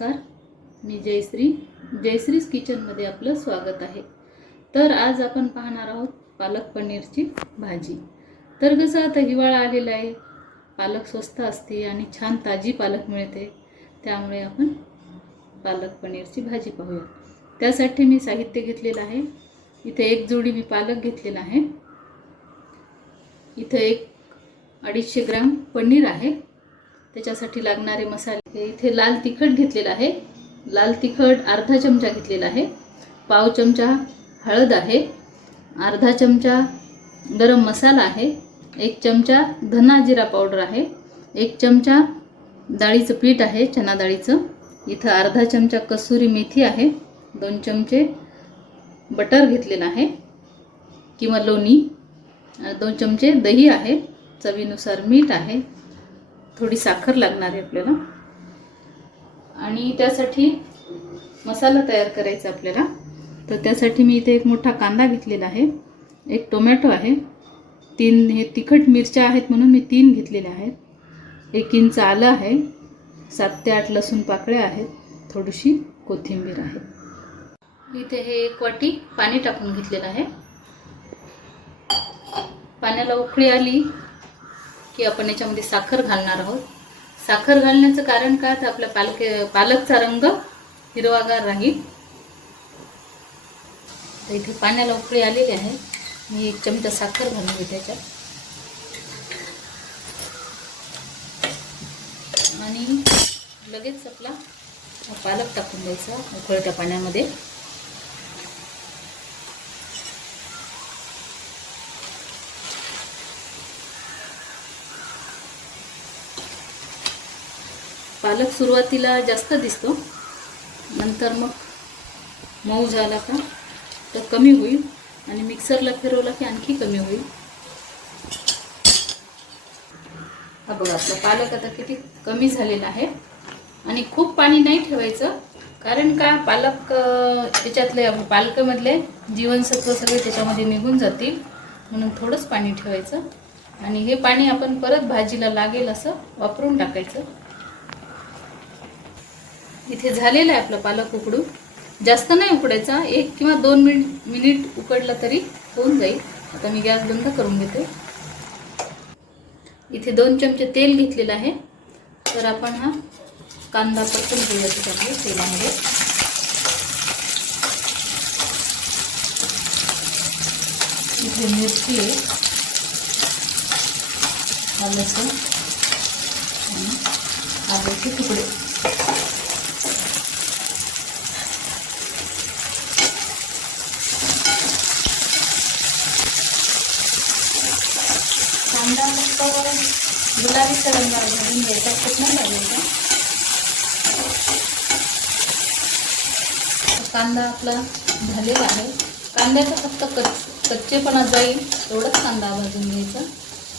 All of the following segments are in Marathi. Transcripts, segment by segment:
नमस्कार. मी जयश्री. जयश्रीज किचनमध्ये आपलं स्वागत आहे. तर आज आपण पाहणार आहोत पालक पनीरची भाजी. तर कसं आता हिवाळा आलेला आहे. पालक स्वस्त असते आणि छान ताजी पालक मिळते. त्यामुळे आपण पालक पनीरची भाजी पाहूया. त्यासाठी मी साहित्य घेतलेलं आहे. इथे एक जोडी मी पालक घेतलेला आहे. इथं एक अडीचशे ग्राम पनीर आहे. त्याच्यासाठी लागणारे मसाले इथे लाल तिखट घेतलेलं आहे. लाल तिखट अर्धा चमचा घेतलेला आहे. पाव चमचा हळद आहे. अर्धा चमचा गरम मसाला आहे. एक चमचा धना जिरा पावडर आहे. एक चमचा डाळीचं पीठ आहे चना डाळीचं. इथं अर्धा चमचा कसुरी मेथी आहे. दोन चमचे बटर घेतलेलं आहे. किंवा लोणी. दोन चमचे दही आहे. चवीनुसार मीठ आहे. थोडी साखर लागणार आहे आपल्याला. आणि त्यासाठी मसाला तयार करायचा आपल्याला. तर त्यासाठी मी इथे एक मोठा कांदा घेतलेला आहे. एक टोमॅटो आहे. तीन हे तिखट मिरच्या आहेत म्हणून मी तीन घेतलेल्या आहेत. एक इंच आलं आहे. सात ते आठ लसूण पाकळ्या आहेत. थोडीशी कोथिंबीर आहे. इथे हे एक वाटी पाणी टाकून घेतलेलं आहे. पाण्याला उकळी आली की आपण याच्यामध्ये साखर घालणार आहोत. साखर घालण्याचं कारण काय? तर आपला पालक पालकचा रंग हिरवागार राहील. तर इथे पाण्याला उकळी आलेली आहे. मी एक चमचा साखर घालून घेते त्याच्यात आणि लगेच आपला पालक टाकून द्यायचा उकळत्या पाण्यामध्ये. पालक सुरुवातीला जास्त दिसतो. नंतर मग मऊ झाला का तर कमी होईल आणि मिक्सरला फिरवला की आणखी कमी होईल. हा बघा आपला पालक आता किती कमी झालेला आहे आणि खूप पाणी नाही ठेवायचं. कारण का पालक त्याच्यातले पालकमधले पालकामधले जीवनसत्व सगळे त्याच्यामध्ये निघून जातील. म्हणून थोडंच पाणी ठेवायचं. आणि हे पाणी आपण परत भाजीला लागेल असं वापरून टाकायचं. इथे झालेलं आहे आपलं पालक उकडून. जास्त नाही उकडायचा एक किंवा दोन मिनिट मिनिट उकडलं तरी होऊन जाईल. आता मी गॅस बंद करून घेते. इथे दोन चमचे तेल घेतलेलं आहे. तर आपण हा कांदा पटकन घेऊया त्याच्यामध्ये तेलामध्ये. इथे मिरची आहे. लसूण आणि आल्याचे तुकडे. कांदा मस्त गुलाबीचा रंग घालून घ्यायचा. खूप नाही घालायचा. कांदा आपला झालेला आहे. कांद्याचा फक्त कच कच्चेपणा जाईल एवढंच कांदा भाजून घ्यायचा.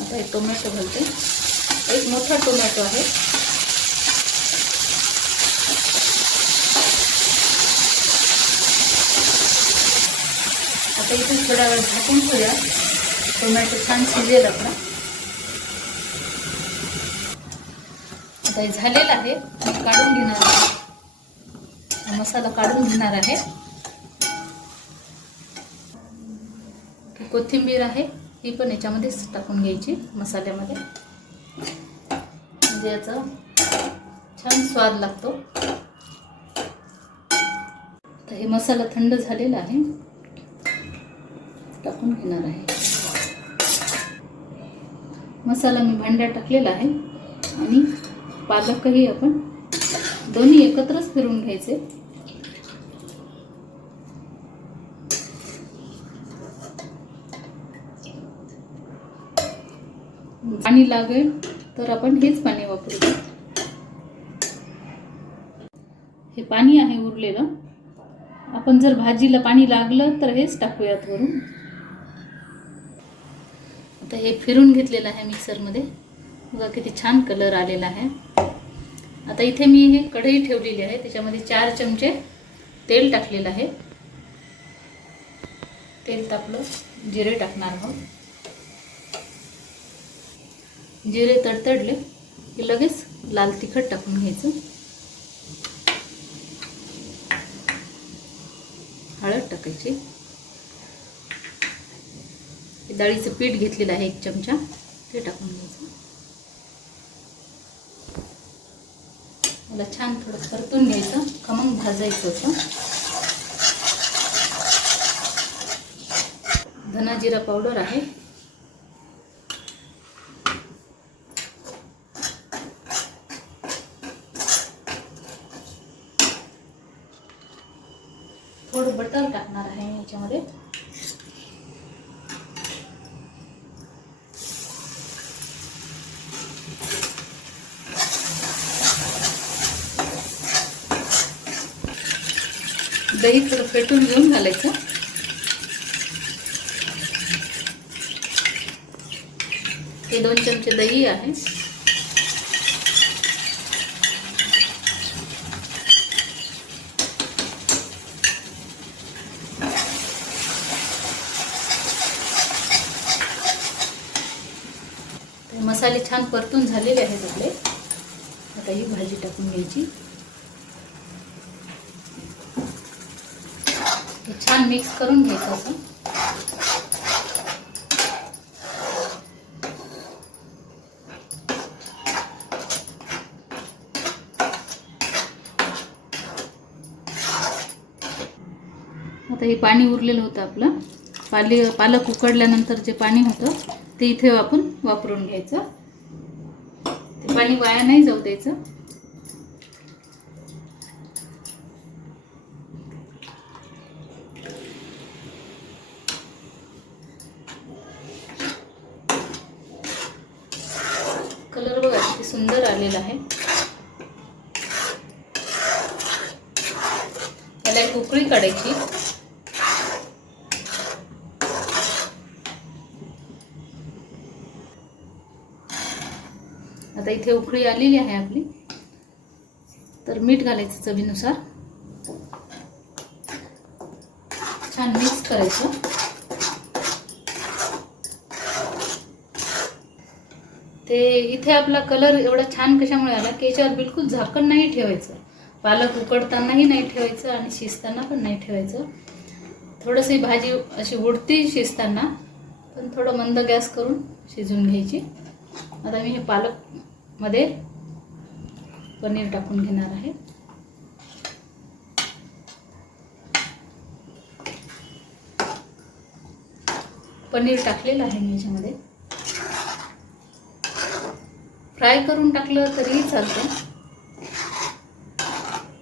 आता एक टोमॅटो घालते. एक मोठा टोमॅटो आहे. आता इथे थोडा वेळ झाकून ठेवूया. टोमॅटो छान शिजेल आपला. आता हे झालेलं आहे मी काढून घेणार आहे. मसाला काढून घेणार आहे. कोथिंबीर आहे ही पण याच्यामध्येच टाकून घ्यायची मसाल्यामध्ये. म्हणजे याचा छान स्वाद लागतो. तर हे मसाला थंड झालेला आहे. टाकून घेणार आहे. मसाला मी भांड्यात टाकलेला आहे आणि पालकही आपण दोन्ही एकत्रच फिरून घ्यायचे. पाणी लागेल तर आपण हेच पाणी वापरू हे पाणी आहे उरलेलं. आपण जर भाजीला पाणी लागलं तर हेच टाकूयात वरून. आता हे फिरून घेतलेलं आहे मिक्सरमध्ये. बघा किती छान कलर आलेला आहे. आता इथे मी हे कढई ठेवलेली आहे त्याच्यामध्ये चार चमचे तेल टाकलेलं आहे. तेल तापलं जिरे टाकणार आहोत. जिरे तडतडले की लगेच लाल तिखट टाकून घ्यायचं. हळद टाकायची. डाळीचं पीठ घेतलेलं आहे एक चमचा ते टाकून घ्यायचं. मला छान थोडं परतून घ्यायचं खमंग भाजायचं होतं. धना जिरा पावडर आहे थोडं बटर टाकणार आहे मी याच्यामध्ये दही थोडं फेटून घेऊन घालायचं. हे दोन चमचे दही आहे. मसाले छान परतून झालेले आहेत आपले. आता ही भाजी टाकून घ्यायची. छान मिक्स करून घ्यायचं असं. आता हे पाणी उरलेलं होतं आपलं. पाली पालक उकडल्यानंतर जे पाणी होतं ते इथे आपण वापरून घ्यायचं. ते पाणी वाया नाही जाऊ द्यायचं कलर बघा किती सुंदर आलेला आहे. त्याला एक उकळी काढायची. आता इथे उकळी आलेली आहे आपली. तर मीठ घालायचं चवीनुसार. छान मिक्स करायचं. ते इथे आपला कलर एवढा छान कशामुळे आला? की याच्यावर बिलकुल झाकण नाही ठेवायचं. पालक उकडतानाही नाही ठेवायचं आणि शिजताना पण नाही ठेवायचं. थोडंसं ही भाजी अशी उडती शिजताना पण थोडं मंद गॅस करून शिजून घ्यायची. आता मी हे पालकमध्ये पनीर टाकून घेणार आहे. पनीर टाकलेलं आहे मी याच्यामध्ये. फ्राय करून टाकलं तरीही चालतं.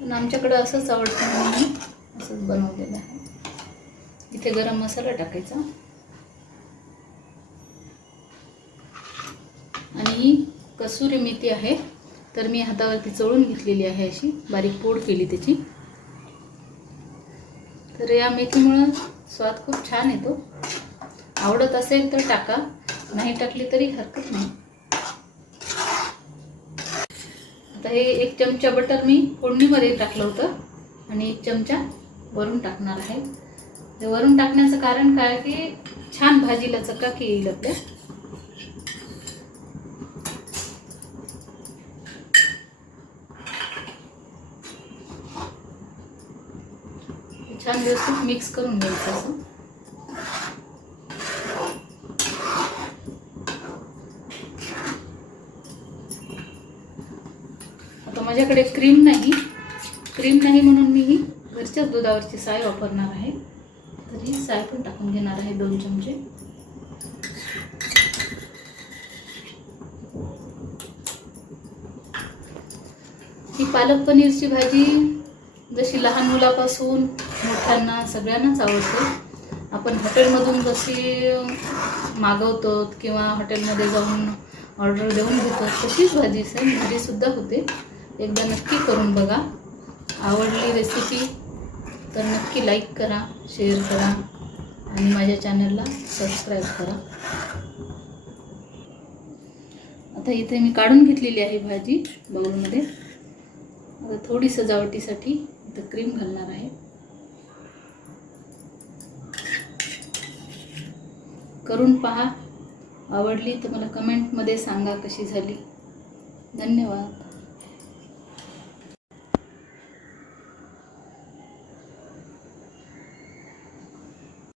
पण आमच्याकडं असंच आवडतं म्हणून मी असंच बनवलेलं आहे. इथे गरम मसाला टाकायचा. आणि ही कसुरी मेथी आहे तर मी हातावरती चळून घेतलेली आहे अशी. बारीक पोड केली त्याची. तर या मेथीमुळं स्वाद खूप छान येतो. आवडत असेल तर टाका नाही टाकली तरी हरकत नाही. आता हे एक चमचा बटर मी फोडणीमध्ये टाकलं होतं आणि एक चमचा वरून टाकणार आहे. ते वरून टाकण्याचं कारण काय की छान भाजीला चकाकी येईल आपल्या. छान व्यवस्थित मिक्स करून घ्यायचं असं आता माझ्याकडे क्रीम नाही. क्रीम नाही म्हणून मी ही घरच्याच दुधावरची साय वापरणार आहे. तर ही साय पण टाकून घेणार आहे दोन चमचे. ही पालक पनीरची भाजी जशी लहान मुलापासून मोठ्यांना सगळ्यांनाच आवडते. आपण हॉटेलमधून जशी मागवतो किंवा हॉटेलमध्ये जाऊन ऑर्डर देऊन घेतो तशीच भाजी सेम घरीसुद्धा होते. एकदा नक्की करून बघा. आवडली रेसिपी तर नक्की लाईक करा शेअर करा आणि माझ्या चॅनलला सबस्क्राईब करा. आता इथे मी काढून घेतलेली आहे भाजी बाऊलमध्ये आता थोडी सजावटीसाठी इथं क्रीम घालणार आहे. करून पहा. आवडली तर मला कमेंटमध्ये सांगा कशी झाली. धन्यवाद.